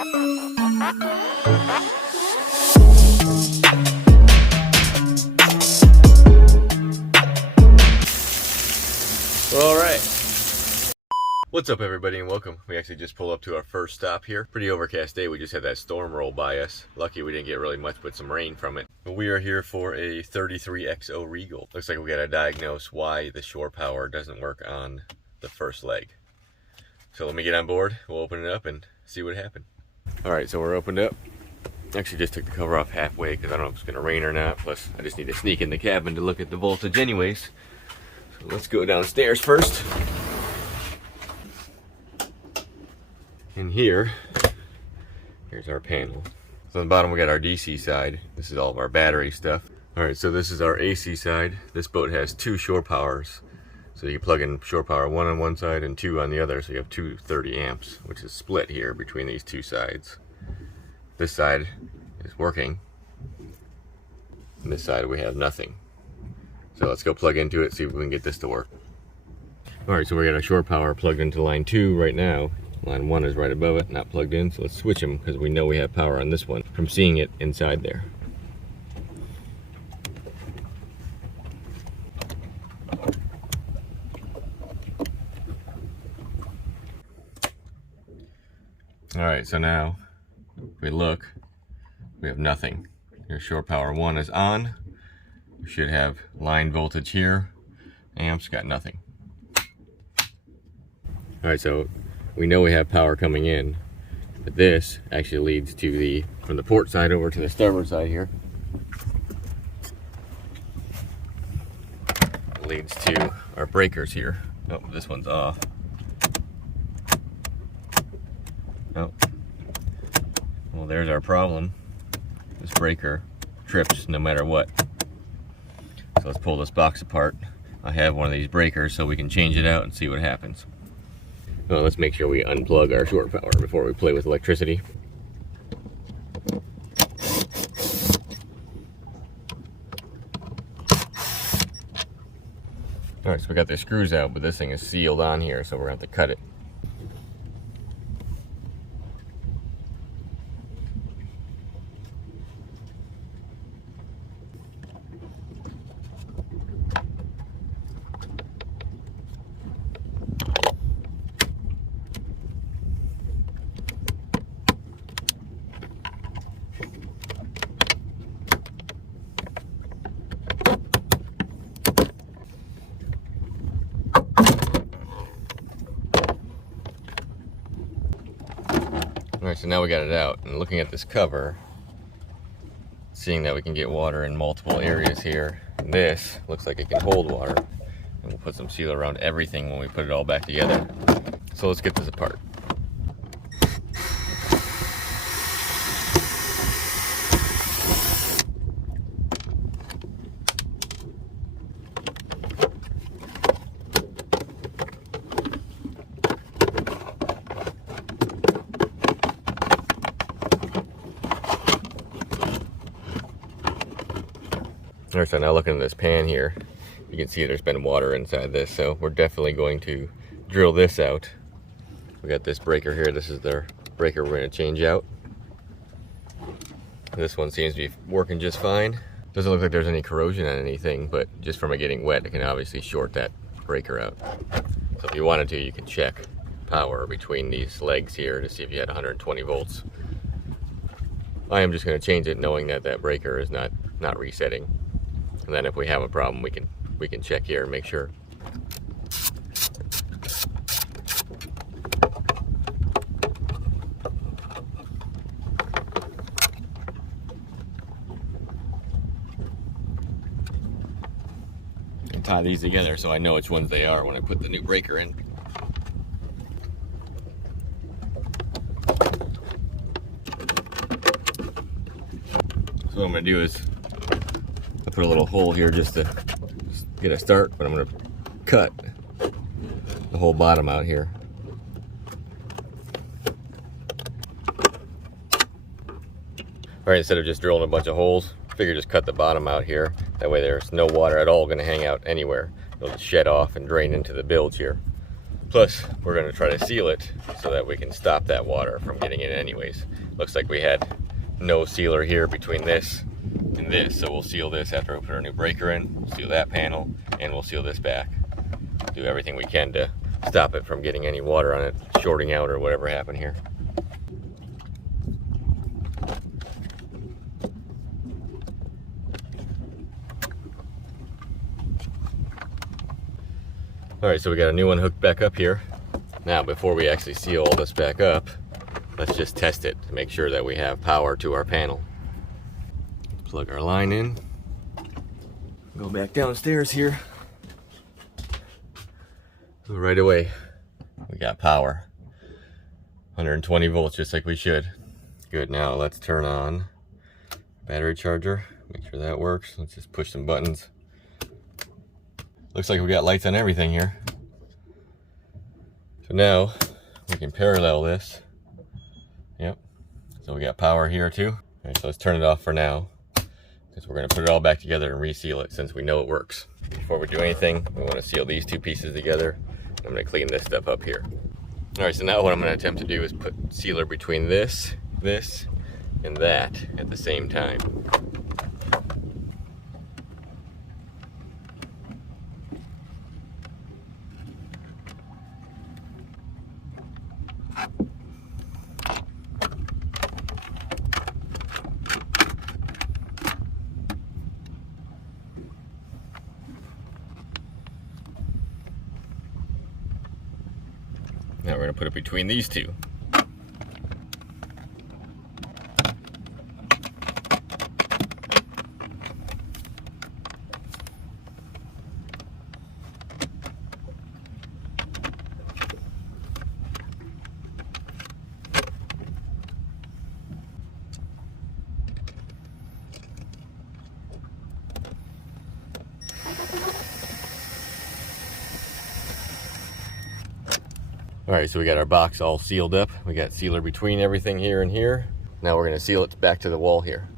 All right. What's up, everybody, and welcome. We actually just pulled up to our first stop here. Pretty overcast day. We just had that storm roll by us. Lucky we didn't get really much but some rain from it. But we are here for a 33XO Regal. Looks like we gotta diagnose why the shore power doesn't work on the first leg. So let me get on board. We'll open it up and see what happened. All right, so we're opened up. Actually just took the cover off halfway because I don't know if it's gonna rain or not. Plus I just need to sneak in the cabin to look at the voltage anyways. So let's go downstairs first. And here's our panel. So on the bottom we got our DC side. This is all of our battery stuff. All right, so this is our AC side. This boat has two shore powers. So you can plug in shore power 1 on one side and 2 on the other. So you have two 30 amps, which is split here between these two sides. This side is working. And this side we have nothing. So let's go plug into it, see if we can get this to work. All right, so we got our shore power plugged into line 2 right now. Line 1 is right above it, not plugged in, so let's switch them because we know we have power on this one from seeing it inside there. Alright, so now if we look, we have nothing. Your shore power 1 is on. You should have line voltage here. Amps, got nothing. Alright, so we know we have power coming in, but this actually leads to from the port side over to the starboard side here. It leads to our breakers here. Oh, this one's off. Oh, well, there's our problem. This breaker trips no matter what. So let's pull this box apart. I have one of these breakers so we can change it out and see what happens. Well, let's make sure we unplug our shore power before we play with electricity. Alright, so we got the screws out, but this thing is sealed on here, so we're going to have to cut it. Alright, so now we got it out, and looking at this cover, seeing that we can get water in multiple areas here, and this looks like it can hold water, and we'll put some seal around everything when we put it all back together. So let's get this apart. Alright, so now looking at this pan here, you can see there's been water inside this, so we're definitely going to drill this out. We got this breaker here. This is the breaker we're going to change out. This one seems to be working just fine. Doesn't look like there's any corrosion on anything, but just from it getting wet, it can obviously short that breaker out. So if you wanted to, you can check power between these legs here to see if you had 120 volts. I am just going to change it knowing that that breaker is not resetting. And then if we have a problem, we can check here and make sure. And tie these together so I know which ones they are when I put the new breaker in. So what I'm going to do is I put a little hole here just to get a start, but I'm going to cut the whole bottom out here. Alright, instead of just drilling a bunch of holes, I figure just cut the bottom out here. That way there's no water at all going to hang out anywhere. It'll just shed off and drain into the bilge here. Plus, we're gonna try to seal it so that we can stop that water from getting in anyways. Looks like we had no sealer here between this and this, so we'll seal this after we put our new breaker in. We'll seal that panel, and we'll seal this back. Do everything we can to stop it from getting any water on it, shorting out or whatever happened here. Alright, so we got a new one hooked back up here. Now, before we actually seal all this back up, let's just test it to make sure that we have power to our panel. Plug our line in. Go back downstairs here. So right away, we got power. 120 volts, just like we should. Good, now let's turn on battery charger. Make sure that works. Let's just push some buttons. Looks like we got lights on everything here. So now we can parallel this. Yep. So we got power here too. All right, so let's turn it off for now, because we're going to put it all back together and reseal it since we know it works. Before we do anything, we want to seal these two pieces together. I'm going to clean this stuff up here. All right, so now what I'm going to attempt to do is put sealer between this, and that at the same time. Now we're going to put it between these two. All right, so we got our box all sealed up. We got sealer between everything here and here. Now we're going to seal it back to the wall here.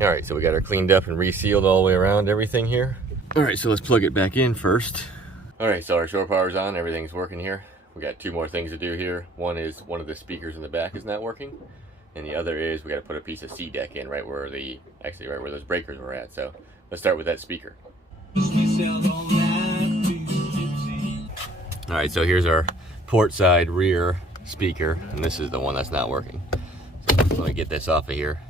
All right, so we got her cleaned up and resealed all the way around everything here. All right, so let's plug it back in first. All right, so our shore power's on, everything's working here. We got two more things to do here. One is one of the speakers in the back is not working, and the other is we got to put a piece of C-deck in right where right where those breakers were at. So let's start with that speaker. All right, so here's our port side rear speaker, and this is the one that's not working. So let me get this off of here.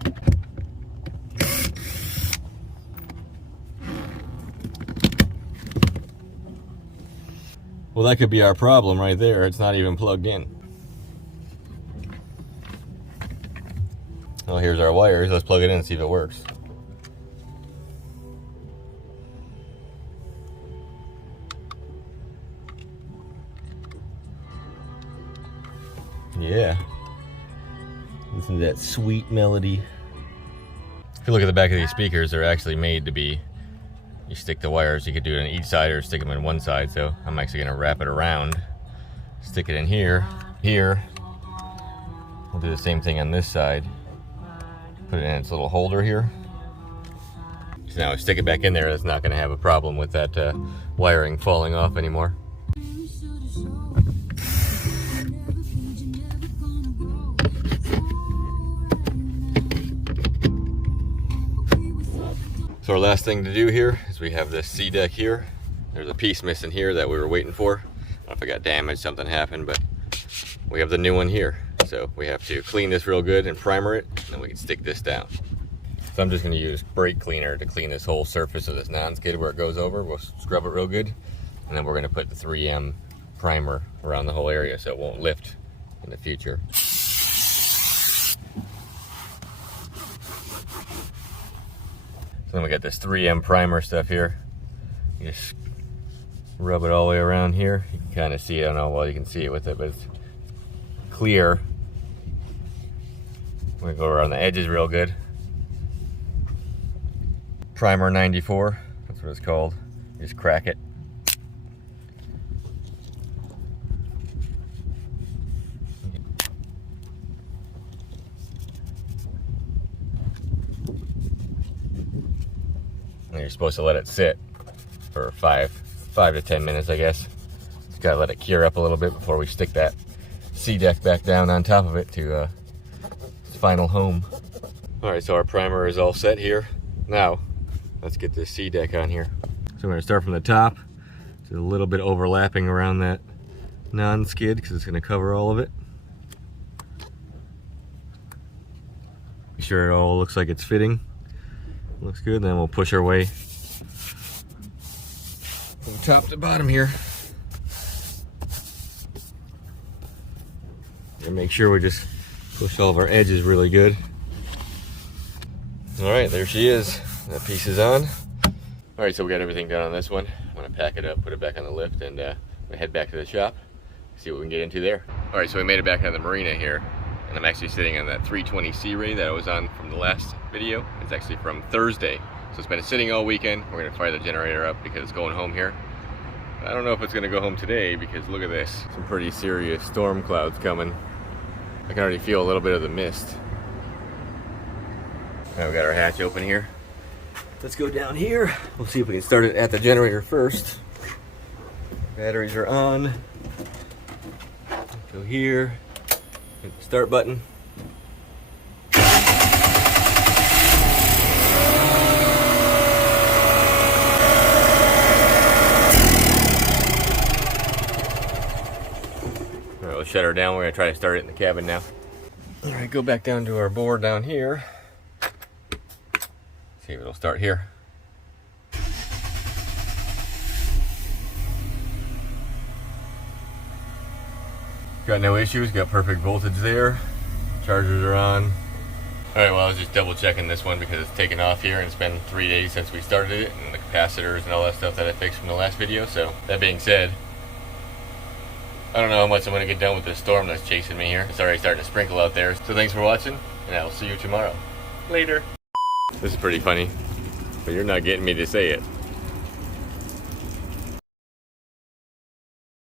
Well, that could be our problem right there. It's not even plugged in. Well, here's our wires. Let's plug it in and see if it works. Yeah. Listen to that sweet melody. If you look at the back of these speakers, they're actually made to be, you stick the wires, you could do it on each side or stick them in one side. So I'm actually going to wrap it around, stick it in here. We'll do the same thing on this side. Put it in its little holder here. So now I stick it back in there, it's not going to have a problem with that wiring falling off anymore. So our last thing to do here is we have this C-deck here. There's a piece missing here that we were waiting for. I don't know if it got damaged, something happened, but we have the new one here. So we have to clean this real good and primer it, and then we can stick this down. So I'm just going to use brake cleaner to clean this whole surface of this non-skid where it goes over. We'll scrub it real good, and then we're going to put the 3M primer around the whole area so it won't lift in the future. Then we got this 3M primer stuff here. You just rub it all the way around here. You can kind of see it. I don't know how well you can see it with it, but it's clear. We're gonna go around the edges real good. Primer 94, that's what it's called. You just crack it. And you're supposed to let it sit for 5 to 10 minutes, I guess. Just gotta let it cure up a little bit before we stick that C-deck back down on top of it to its final home. All right, so our primer is all set here. Now, let's get this C-deck on here. So I'm gonna start from the top. There's a little bit overlapping around that non-skid because it's gonna cover all of it. Make sure it all looks like it's fitting. Looks good, then we'll push our way from top to bottom here. And make sure we just push all of our edges really good. All right, there she is. That piece is on. All right, so we got everything done on this one. I'm gonna pack it up, put it back on the lift, and we head back to the shop, see what we can get into there. All right, so we made it back out of the marina here, and I'm actually sitting on that 320 Sea Ray that I was on from the last video. It's actually from Thursday, so it's been sitting all weekend. We're gonna fire the generator up because it's going home here. I don't know if it's gonna go home today because look at this. Some pretty serious storm clouds coming. I can already feel a little bit of the mist. Now we got our hatch open here. Let's go down here. We'll see if we can start it at the generator first. Batteries are on. Go here. Hit the start button. Alright, we'll shut her down. We're gonna try to start it in the cabin now. Alright, go back down to our board down here. See if it'll start here. Got no issues, got perfect voltage there. Chargers are on. Alright, well I was just double checking this one because it's taken off here and it's been 3 days since we started it, and the capacitors and all that stuff that I fixed from the last video. So that being said, I don't know how much I'm going to get done with this storm that's chasing me here. It's already starting to sprinkle out there. So thanks for watching, and I will see you tomorrow. Later. This is pretty funny, but you're not getting me to say it.